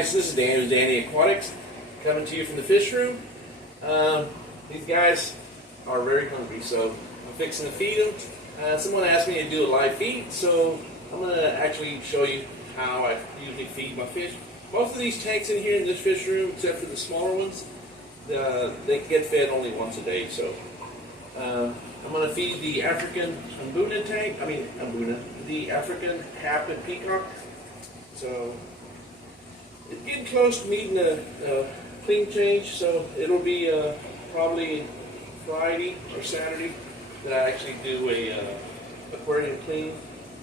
guys, this is Dan with Danny Aquatics, coming to you from the fish room. These guys are very hungry, so I'm fixing to feed them. Someone asked me to do a live feed, so I'm going to actually show you how I usually feed my fish. Most of these tanks in here in this fish room, except for the smaller ones, they get fed only once a day. So I'm going to feed the African Mbuna tank, the African Hap and Peacock. So it's getting close to needing a clean change, so it'll be probably Friday or Saturday that I actually do a aquarium clean.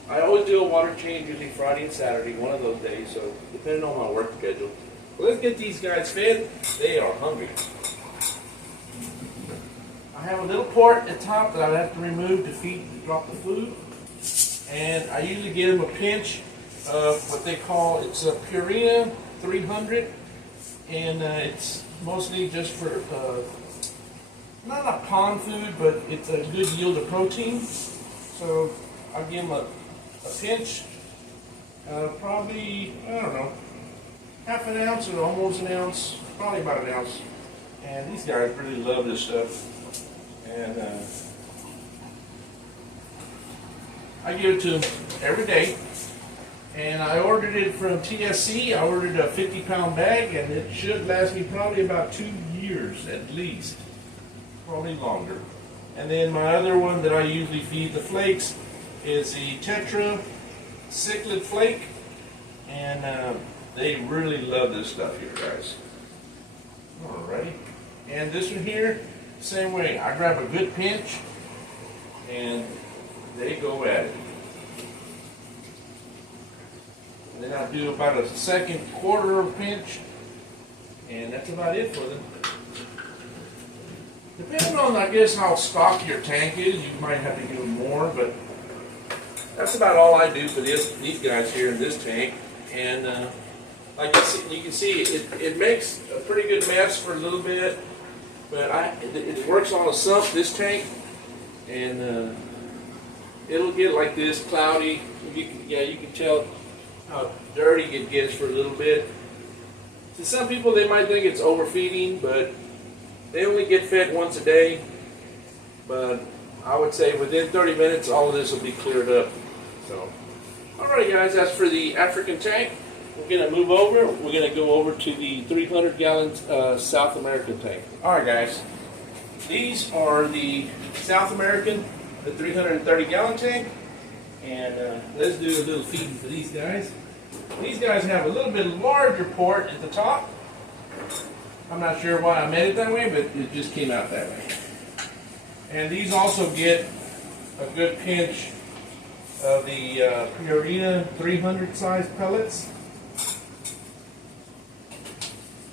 I always do a water change, usually Friday and Saturday, one of those days, so depending on my work schedule. Well, let's get these guys fed. They are hungry. I have a little port at the top that I have to remove to drop the food. And I usually give them a pinch of what they call, it's a Purina 300. And it's mostly just for, not a pond food, but it's a good yield of protein. So I'll give them a pinch, probably, I don't know, half an ounce or almost an ounce, probably about an ounce. And these guys really love this stuff. And I give it to them every day. And I ordered it from TSC. I ordered a 50-pound bag, and it should last me probably about 2 years at least, probably longer. And then my other one that I usually feed the flakes is the Tetra Cichlid Flake, and they really love this stuff here, guys. Alrighty, and this one here, same way. I grab a good pinch, and they go at it. And then I'll do about a second quarter of a pinch, and that's about it for them. Depending on, I guess, how stocked your tank is, you might have to give them more, but that's about all I do for these guys here in this tank. And like you can see, it makes a pretty good mess for a little bit, but it works on a sump, this tank, and it'll get like this, cloudy. You can tell how dirty it gets for a little bit. To some people, they might think it's overfeeding, but they only get fed once a day. But I would say within 30 minutes, all of this will be cleared up. So, alright guys, that's for the African tank. We're going to move over. We're going to go over to the 300-gallon South American tank. Alright guys, these are the South American, the 330-gallon tank. And let's do a little feeding for these guys. These guys have a little bit larger port at the top. I'm not sure why I made it that way, but it just came out that way. And these also get a good pinch of the Purina 300 size pellets.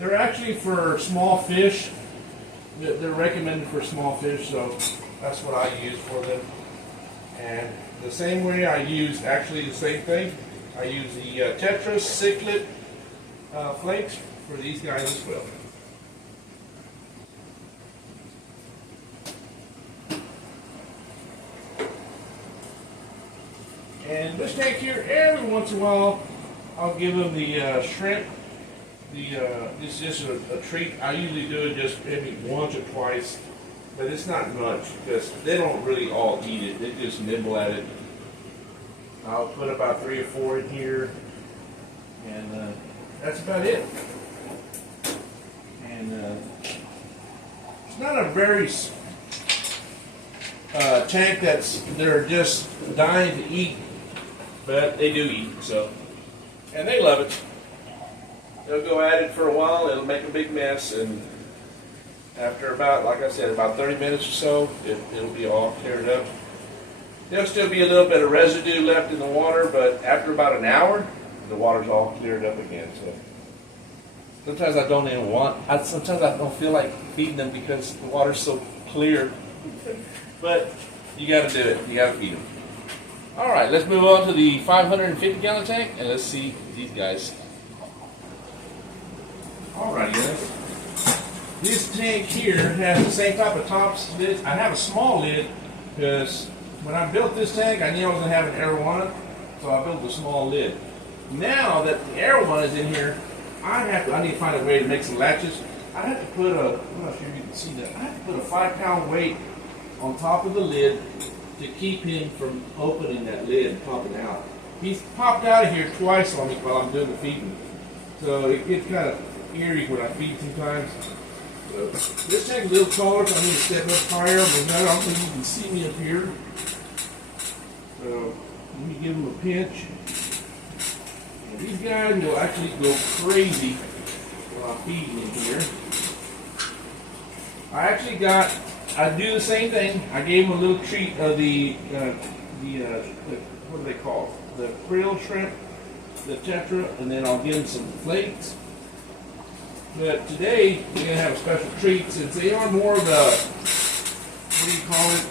They're actually for small fish. They're recommended for small fish, so that's what I use for them. And the same way I use, actually the same thing, I use the Tetra Cichlid flakes for these guys as well. And this tank here, every once in a while, I'll give them the shrimp. It's just a treat. I usually do it just maybe once or twice, but it's not much because they don't really all eat it. They just nibble at it. I'll put about 3 or 4 in here, and that's about it. And it's not a very tank they're just dying to eat, but they do eat, so, and they love it. They'll go at it for a while, it'll make a big mess, and after about, like I said, about 30 minutes or so, it'll be all cleared up. There'll still be a little bit of residue left in the water, but after about an hour, the water's all cleared up again. So sometimes I don't even sometimes I don't feel like feeding them because the water's so clear. But you got to do it. You got to feed them. All right, let's move on to the 550-gallon tank, and let's see these guys. All right, guys. This tank here has the same type of top lid. I have a small lid because when I built this tank, I knew I was going to have an Arowana, so I built a small lid. Now that the Arowana is in here, I need to find a way to make some latches. I have to put I'm not sure if you can see that. I have to put a 5-pound weight on top of the lid to keep him from opening that lid and popping out. He's popped out of here twice on me while I'm doing the feeding. So it gets kind of eerie when I feed sometimes. So this tank's a little taller, so I need to step up higher, but I don't think you can see me up here. So let me give him a pinch. And these guys will actually go crazy while I'm feeding in here. I do the same thing. I gave him a little treat of the what do they call it? The krill shrimp, the tetra, and then I'll give him some flakes. But today we're gonna have a special treat since they are more of the, what do you call it?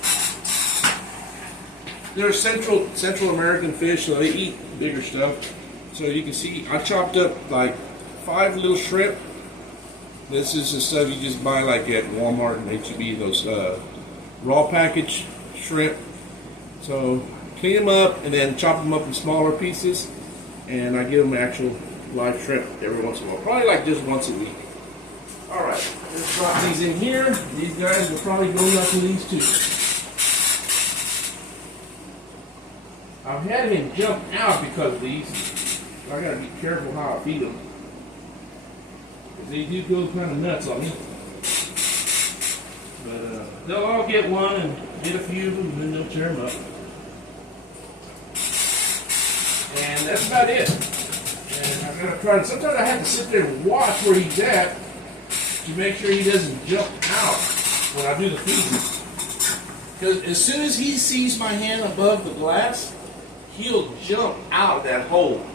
They're Central American fish, so they eat bigger stuff. So you can see I chopped up like 5 little shrimp. This is the stuff you just buy like at Walmart and H-E-B, those raw package shrimp. So clean them up and then chop them up in smaller pieces, and I give them actual live shrimp every once in a while, probably like just once a week. All right, let's drop these in here. These guys will probably go up in these too. I've had him jump out because of these. I gotta be careful how I feed them. They do go kind of nuts on me. But they'll all get one and get a few of them, and then they'll tear them up. And that's about it. And I'm gonna try to, sometimes I have to sit there and watch where he's at to make sure he doesn't jump out when I do the feeding. Because as soon as he sees my hand above the glass, he'll jump out of that hole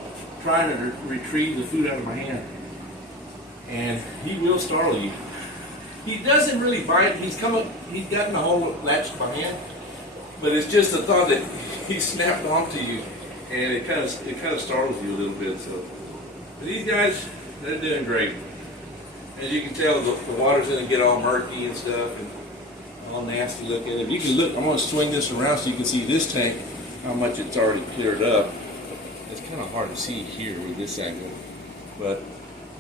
trying to retrieve the food out of my hand. And he will startle you. He doesn't really bite. He's gotten the hole latched to my hand, but it's just the thought that he snapped onto you, and it kind of startles you a little bit. So, but these guys, they're doing great. As you can tell, the water's going to get all murky and stuff, and all nasty looking. If you can look, I'm going to swing this around so you can see this tank, how much it's already cleared up. It's kind of hard to see here with this angle, but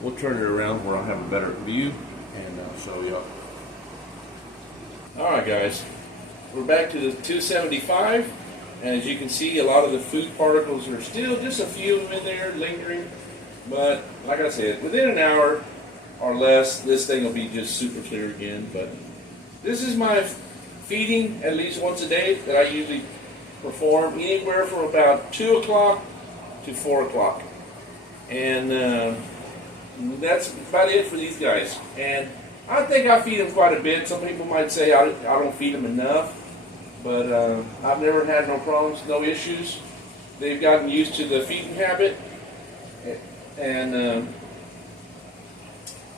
we'll turn it around where I'll have a better view, and I'll show you. All right, guys, we're back to the 275, and as you can see, a lot of the food particles are still, just a few of them in there lingering, but like I said, within an hour or less, this thing will be just super clear again. But this is my feeding at least once a day that I usually perform anywhere from about 2 o'clock to 4 o'clock, and that's about it for these guys. And I think I feed them quite a bit. Some people might say I don't feed them enough, but I've never had no problems, no issues. They've gotten used to the feeding habit, and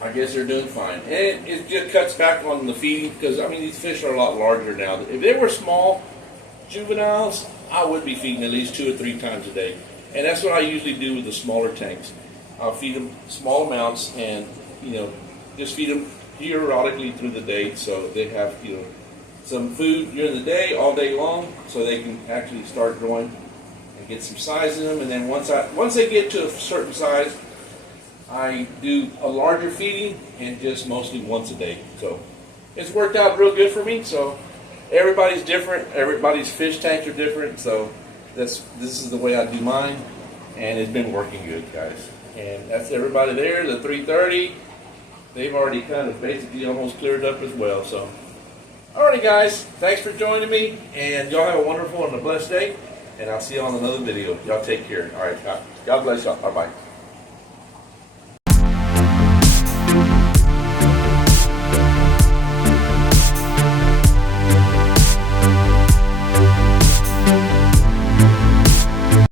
I guess they're doing fine. And it just cuts back on the feeding because, I mean, these fish are a lot larger now. If they were small juveniles, I would be feeding at least 2 or 3 times a day. And that's what I usually do with the smaller tanks. I'll feed them small amounts and, just feed them periodically through the day so they have, some food during the day, all day long, so they can actually start growing and get some size in them. And then once they get to a certain size, I do a larger feeding and just mostly once a day. So it's worked out real good for me. So everybody's different. Everybody's fish tanks are different. So this is the way I do mine, and it's been working good, guys. And that's everybody there. The 330, they've already kind of basically almost cleared up as well. So, alrighty, guys, thanks for joining me, and y'all have a wonderful and a blessed day. And I'll see you on another video. Y'all take care. All right, God bless y'all. Bye bye.